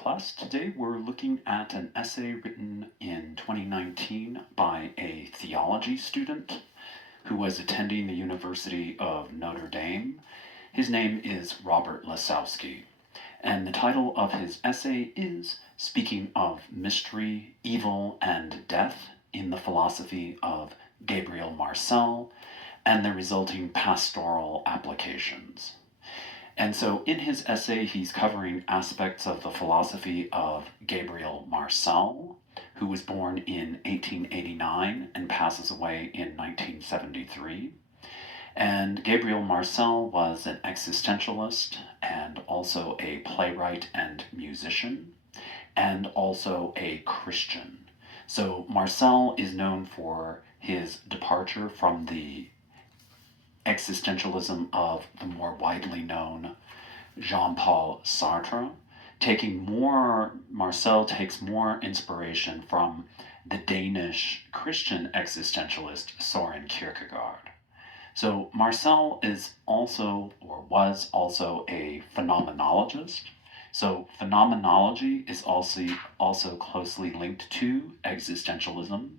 class. Today we're looking at an essay written in 2019 by a theology student who was attending the University of Notre Dame. His name is Robert Lisowski, and the title of his essay is Speaking of Mystery, Evil, and Death in the Philosophy of Gabriel Marcel and the Resulting Pastoral Applications. And so in his essay, he's covering aspects of the philosophy of Gabriel Marcel, who was born in 1889 and passes away in 1973. And Gabriel Marcel was an existentialist and also a playwright and musician, and also a Christian. So Marcel is known for his departure from the existentialism of the more widely known Jean-Paul Sartre. Marcel takes more inspiration from the Danish Christian existentialist Soren Kierkegaard. So Marcel is also, or was also, a phenomenologist. So phenomenology is also closely linked to existentialism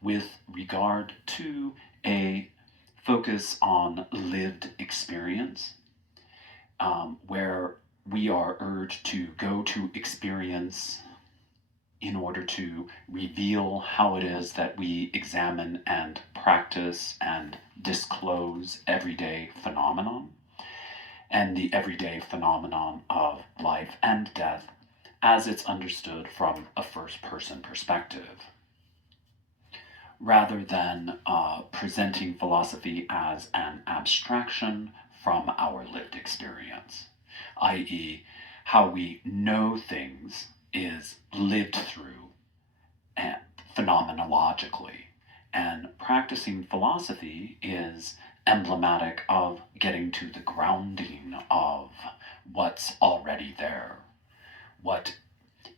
with regard to a focus on lived experience, where we are urged to go to experience in order to reveal how it is that we examine and practice and disclose everyday phenomenon, and the everyday phenomenon of life and death as it's understood from a first-person perspective, rather than presenting philosophy as an abstraction from our lived experience, i.e., how we know things is lived through and phenomenologically, and practicing philosophy is emblematic of getting to the grounding of what's already there. What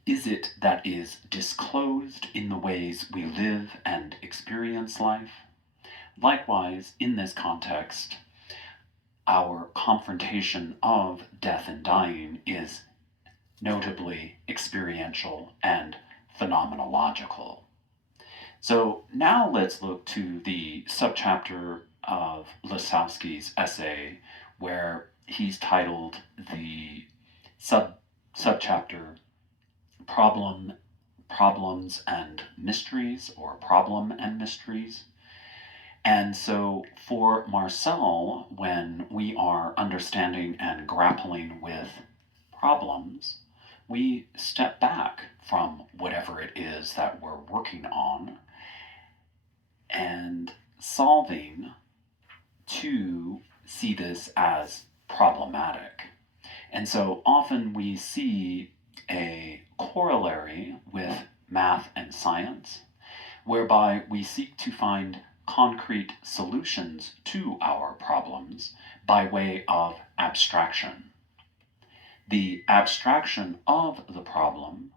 is it that is disclosed in the ways we live and experience life? Likewise, in this context, our confrontation of death and dying is notably experiential and phenomenological. So now let's look to the subchapter of Lisowski's essay, where he's titled the subchapter Problems and Mysteries, or Problem and Mysteries. And so for Marcel, when we are understanding and grappling with problems, we step back from whatever it is that we're working on and solving to see this as problematic. And so often we see a corollary with math and science, whereby we seek to find concrete solutions to our problems by way of abstraction. The abstraction of the problem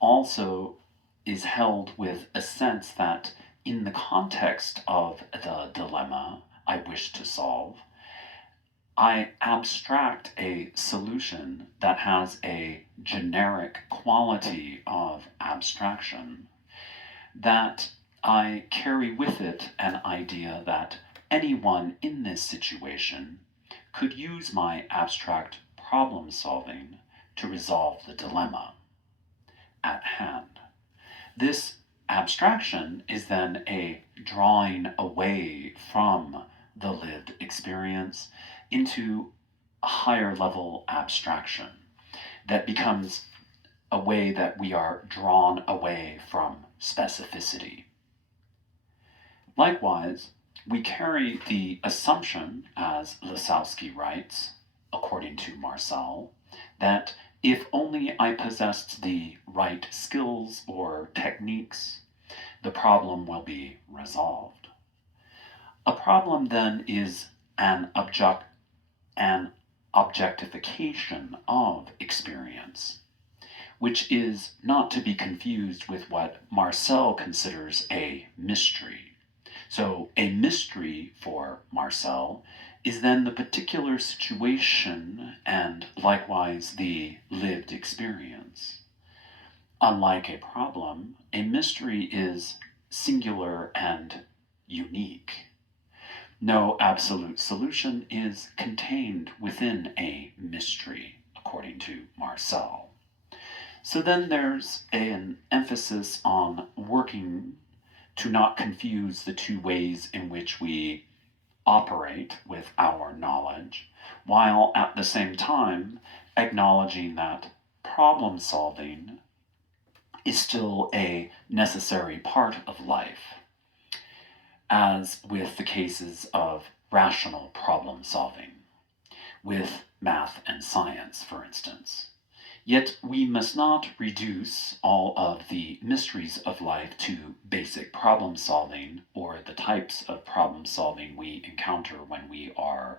also is held with a sense that in the context of the dilemma I wish to solve, I abstract a solution that has a generic quality of abstraction, that I carry with it an idea that anyone in this situation could use my abstract problem solving to resolve the dilemma at hand. This abstraction is then a drawing away from the lived experience into a higher level abstraction that becomes a way that we are drawn away from specificity. Likewise, we carry the assumption, as Lisowski writes, according to Marcel, that if only I possessed the right skills or techniques, the problem will be resolved. A problem then is an objectification of experience, which is not to be confused with what Marcel considers a mystery. So a mystery for Marcel is then the particular situation and likewise the lived experience. Unlike a problem, a mystery is singular and unique. No absolute solution is contained within a mystery, according to Marcel. So then there's an emphasis on working to not confuse the two ways in which we operate with our knowledge, while at the same time acknowledging that problem solving is still a necessary part of life, as with the cases of rational problem solving, with math and science, for instance. Yet we must not reduce all of the mysteries of life to basic problem solving or the types of problem solving we encounter when we are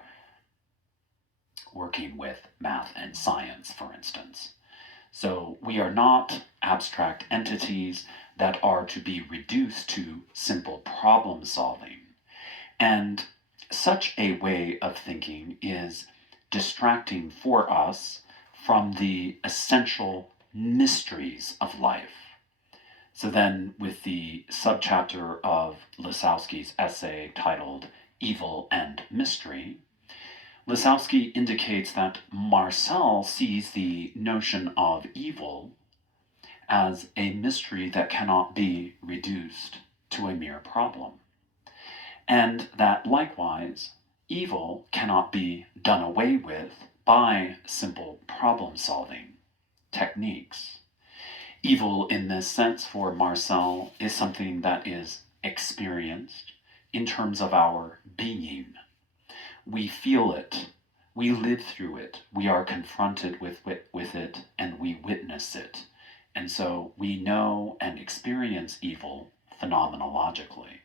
working with math and science, for instance. So we are not abstract entities that are to be reduced to simple problem solving. And such a way of thinking is distracting for us from the essential mysteries of life. So then, with the subchapter of Lisowski's essay titled Evil and Mystery, Lisowski indicates that Marcel sees the notion of evil as a mystery that cannot be reduced to a mere problem, and that likewise, evil cannot be done away with by simple problem solving techniques. Evil, in this sense, for Marcel, is something that is experienced in terms of our being. We feel it, we live through it, we are confronted with it, and we witness it. And so we know and experience evil phenomenologically.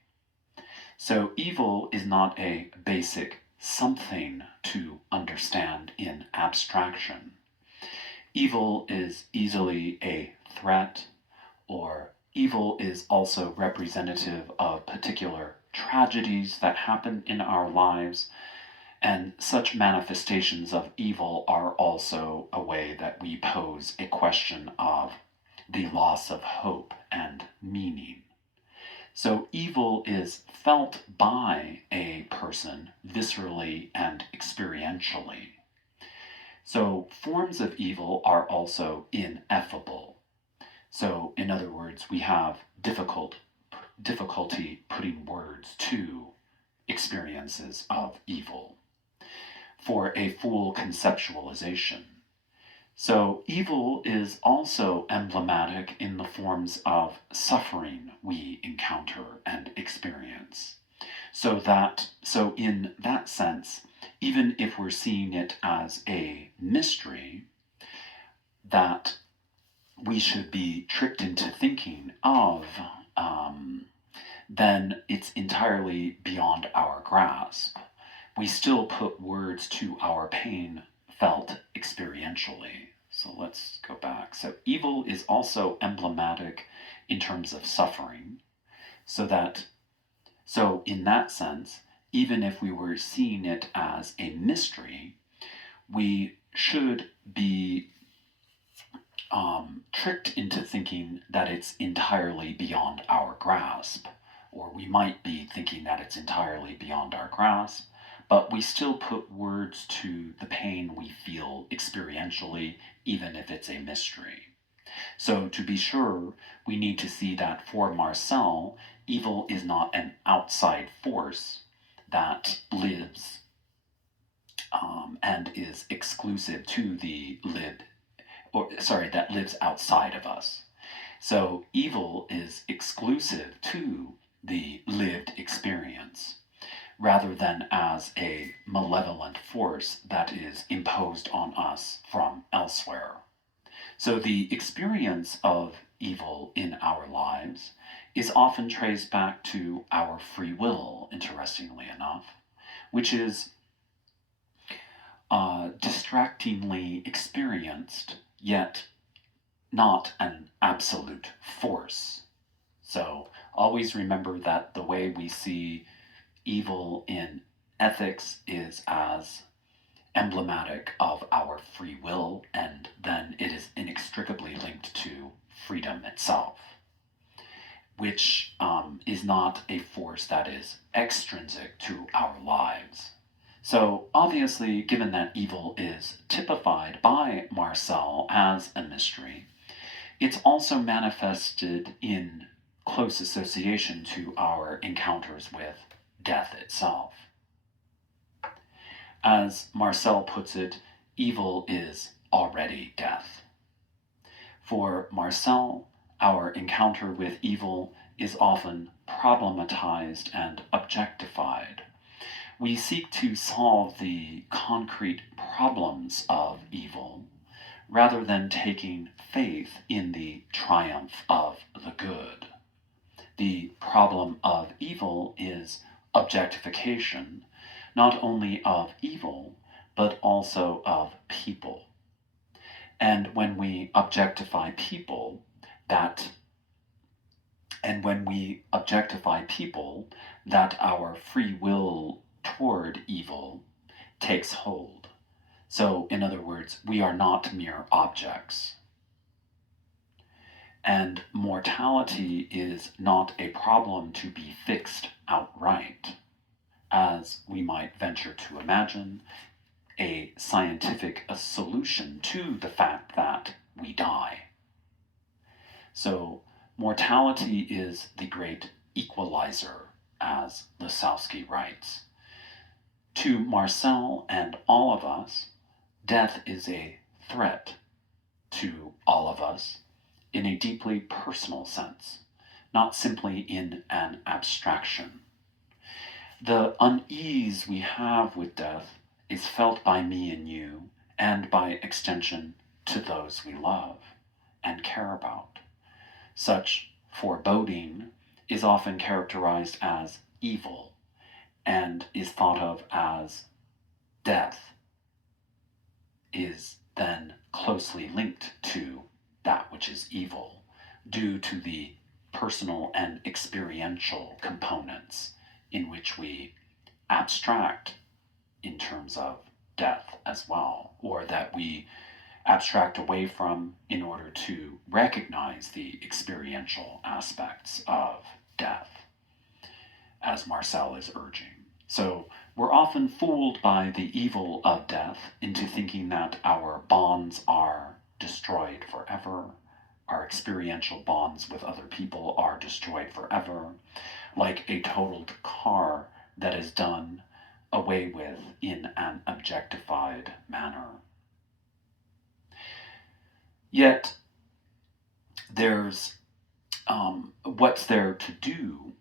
So evil is not a basic something to understand in abstraction. Evil is easily a threat, or evil is also representative of particular tragedies that happen in our lives, and such manifestations of evil are also a way that we pose a question of the loss of hope and meaning. So evil is felt by a person viscerally and experientially. So forms of evil are also ineffable. So in other words, we have difficulty putting words to experiences of evil for a full conceptualization. So evil is also emblematic in the forms of suffering we encounter and experience. So in that sense, even if we're seeing it as a mystery that we should be tricked into thinking of, then it's entirely beyond our grasp. We still put words to our pain felt experientially. So let's go back. So evil is also emblematic in terms of suffering, so in that sense, even if we were seeing it as a mystery, we should be tricked into thinking that it's entirely beyond our grasp, or we might be thinking that it's entirely beyond our grasp, but we still put words to the pain we feel experientially, even if it's a mystery. So to be sure, we need to see that for Marcel, evil is not an outside force that lives and is exclusive to that lives outside of us. So evil is exclusive to the lived experience, rather than as a malevolent force that is imposed on us from elsewhere. So the experience of evil in our lives is often traced back to our free will, interestingly enough, which is distractingly experienced, yet not an absolute force. So always remember that the way we see evil in ethics is as emblematic of our free will, and then it is inextricably linked to freedom itself, which is not a force that is extrinsic to our lives. So, obviously, given that evil is typified by Marcel as a mystery, it's also manifested in close association to our encounters with death itself. As Marcel puts it, evil is already death. For Marcel, our encounter with evil is often problematized and objectified. We seek to solve the concrete problems of evil rather than taking faith in the triumph of the good. The problem of evil is objectification, not only of evil, but also of people. And when we objectify people, that our free will toward evil takes hold. So, in other words, we are not mere objects. And mortality is not a problem to be fixed outright, as we might venture to imagine a scientific solution to the fact that we die. So, mortality is the great equalizer, as Lisowski writes. To Marcel and all of us, death is a threat to all of us in a deeply personal sense, not simply in an abstraction. The unease we have with death is felt by me and you, and by extension to those we love and care about. Such foreboding is often characterized as evil and is thought of as death is then closely linked to that which is evil due to the personal and experiential components in which we abstract in terms of death as well, or that we abstract away from in order to recognize the experiential aspects of death, as Marcel is urging. So we're often fooled by the evil of death into thinking that our bonds are destroyed forever, our experiential bonds with other people are destroyed forever, like a totaled car that is done away with in an objectified manner. Yet, there's what's there to do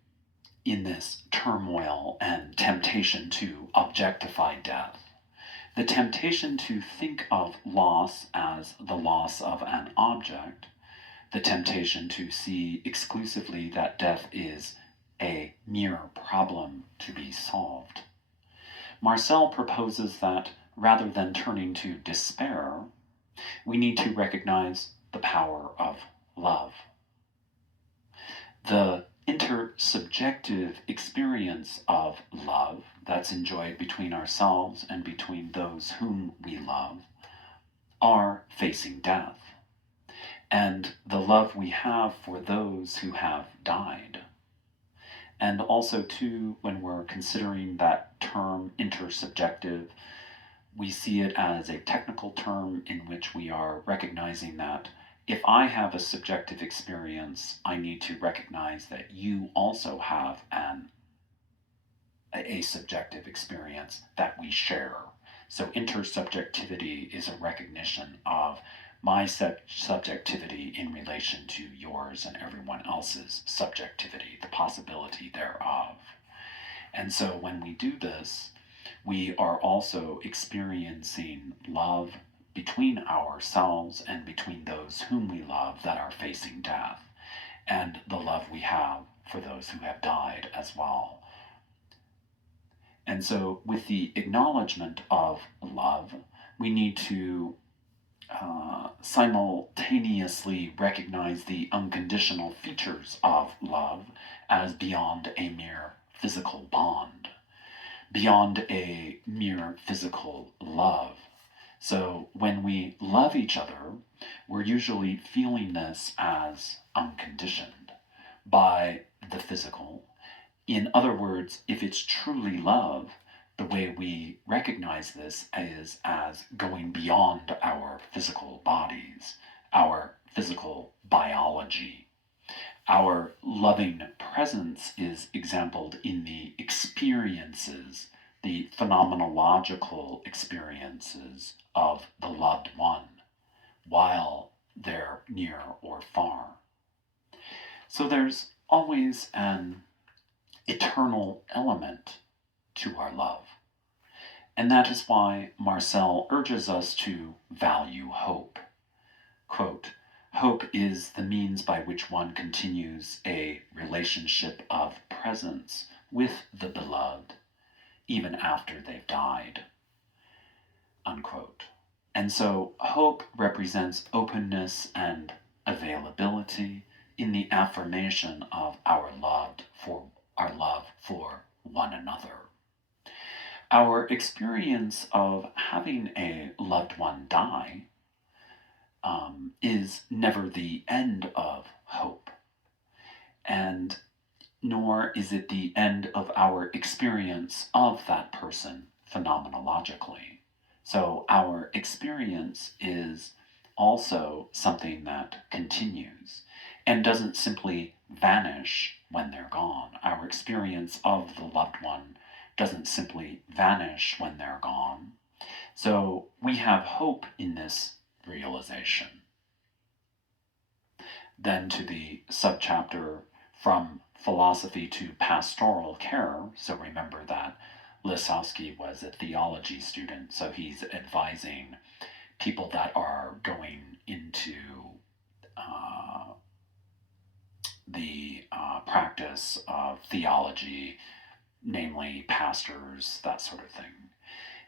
in this turmoil and temptation to objectify death. The temptation to think of loss as the loss of an object, the temptation to see exclusively that death is a mere problem to be solved. Marcel proposes that rather than turning to despair, we need to recognize the power of love. The intersubjective experience of love that's enjoyed between ourselves and between those whom we love are facing death, and the love we have for those who have died. And also, too, when we're considering that term intersubjective, we see it as a technical term in which we are recognizing that if I have a subjective experience, I need to recognize that you also have a subjective experience that we share. So intersubjectivity is a recognition of my subjectivity in relation to yours and everyone else's subjectivity, the possibility thereof. And so when we do this, we are also experiencing love between ourselves and between those whom we love that are facing death, and the love we have for those who have died as well. And so with the acknowledgement of love, we need to simultaneously recognize the unconditional features of love as beyond a mere physical bond. beyond a mere physical love. So when we love each other, we're usually feeling this as unconditioned by the physical. In other words, if it's truly love, the way we recognize this is as going beyond our physical bodies, our physical biology. Our loving presence is exampled in the experiences, the phenomenological experiences of the loved one while they're near or far. So there's always an eternal element to our love. And that is why Marcel urges us to value hope. Quote, "Hope is the means by which one continues a relationship of presence with the beloved, even after they've died." Unquote. And so hope represents openness and availability in the affirmation of our love for one another. Our experience of having a loved one die is never the end of hope, and nor is it the end of our experience of that person phenomenologically. So our experience is also something that continues and doesn't simply vanish when they're gone. Our experience of the loved one doesn't simply vanish when they're gone. So we have hope in this realization. Then to the subchapter From Philosophy to Pastoral Care. So remember that Lisowski was a theology student, so he's advising people that are going into the practice of theology, namely pastors, that sort of thing.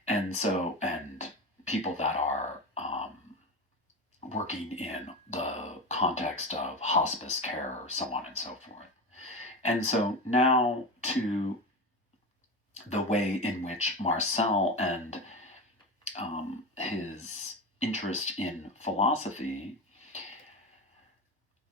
And people that are working in the context of hospice care, so on and so forth. And so now to the way in which Marcel and his interest in philosophy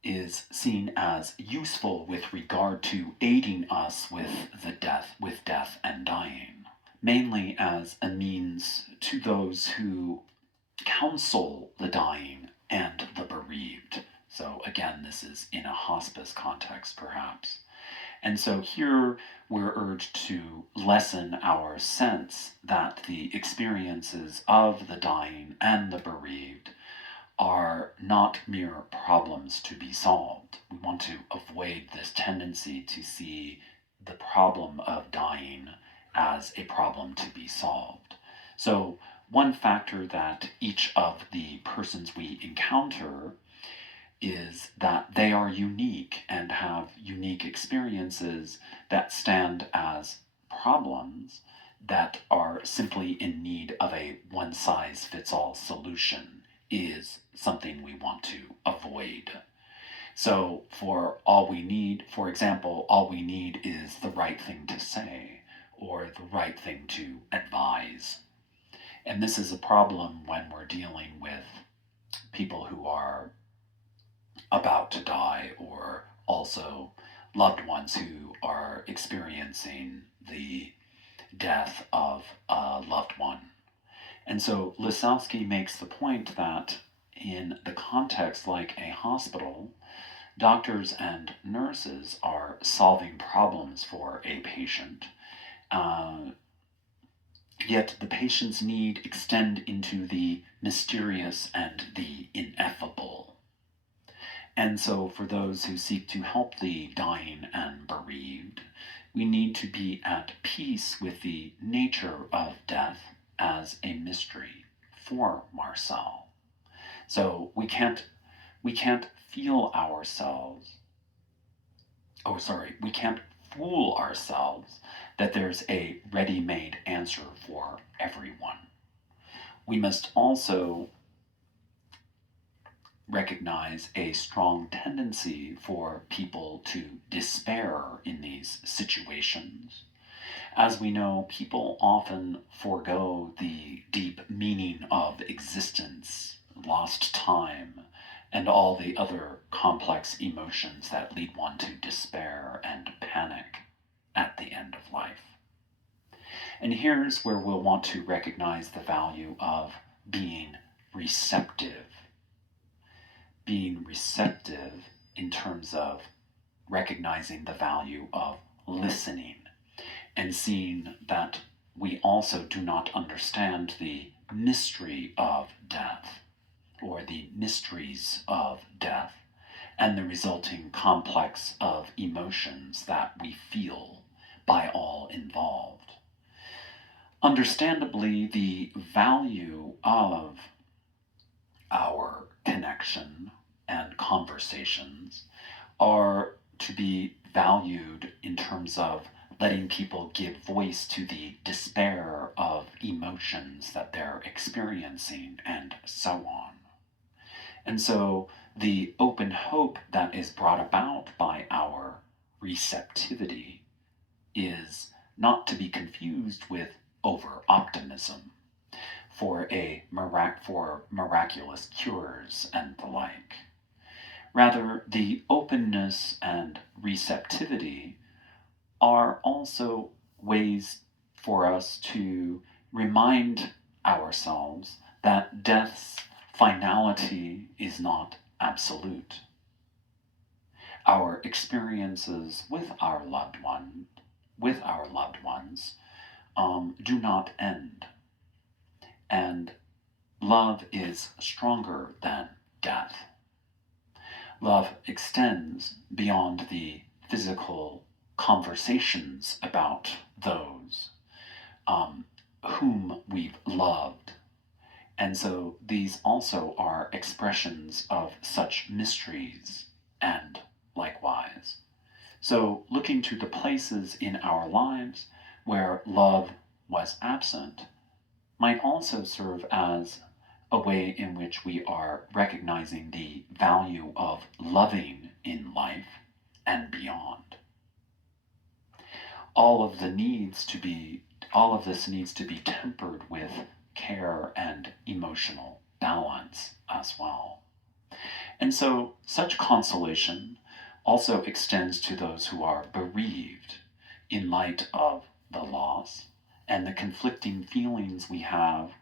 is seen as useful with regard to aiding us with death and dying, mainly as a means to those who counsel the dying and the bereaved. So again, this is in a hospice context, perhaps. And so here we're urged to lessen our sense that the experiences of the dying and the bereaved are not mere problems to be solved. We want to avoid this tendency to see the problem of dying as a problem to be solved. So one factor that each of the persons we encounter is that they are unique and have unique experiences that stand as problems that are simply in need of a one-size-fits-all solution is something we want to avoid. So for example, all we need is the right thing to say or the right thing to advise. And this is a problem when we're dealing with people who are about to die, or also loved ones who are experiencing the death of a loved one. And so Lisowski makes the point that in the context like a hospital, doctors and nurses are solving problems for a patient, yet the patient's need extend into the mysterious and the ineffable. And so for those who seek to help the dying and bereaved, we need to be at peace with the nature of death as a mystery for Marcel. So we can't fool ourselves that there's a ready-made answer for everyone. We must also recognize a strong tendency for people to despair in these situations. As we know, people often forego the deep meaning of existence, lost time, and all the other complex emotions that lead one to despair and panic at the end of life. And here's where we'll want to recognize the value of being receptive. Being receptive in terms of recognizing the value of listening and seeing that we also do not understand the mystery of death or the mysteries of death and the resulting complex of emotions that we feel by all involved. Understandably, the value of our connection and conversations are to be valued in terms of letting people give voice to the despair of emotions that they're experiencing and so on. And so the open hope that is brought about by our receptivity is not to be confused with over optimism for miraculous cures and the like. Rather, the openness and receptivity are also ways for us to remind ourselves that death's finality is not absolute. Our experiences with our loved ones do not end. And love is stronger than death. Love extends beyond the physical conversations about those whom we've loved. And so these also are expressions of such mysteries and likewise. So looking to the places in our lives where love was absent might also serve as a way in which we are recognizing the value of loving in life and beyond. All of this needs to be tempered with care and emotional balance as well. And so such consolation also extends to those who are bereaved in light of the loss and the conflicting feelings we have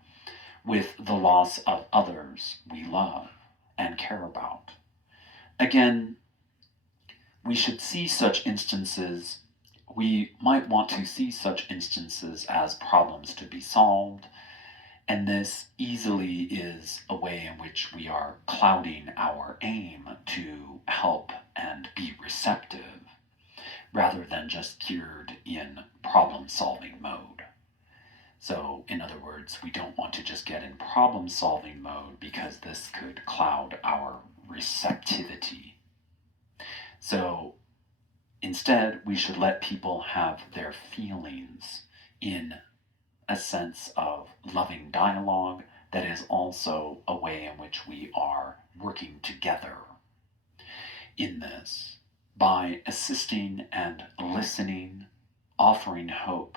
with the loss of others we love and care about. Again, we might want to see such instances as problems to be solved, and this easily is a way in which we are clouding our aim to help and be receptive, rather than just geared in problem-solving mode. So, in other words, we don't want to just get in problem-solving mode because this could cloud our receptivity. So, instead, we should let people have their feelings in a sense of loving dialogue that is also a way in which we are working together in this by assisting and listening, offering hope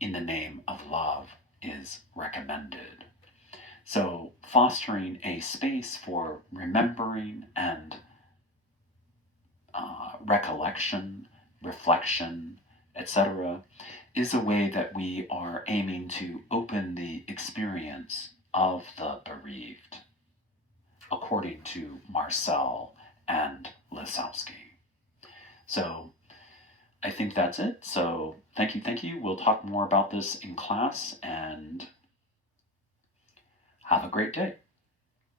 in the name of love is recommended. So fostering a space for remembering and recollection, reflection, etc., is a way that we are aiming to open the experience of the bereaved, according to Marcel and Lisowski. So I think that's it. So thank you. We'll talk more about this in class, and have a great day.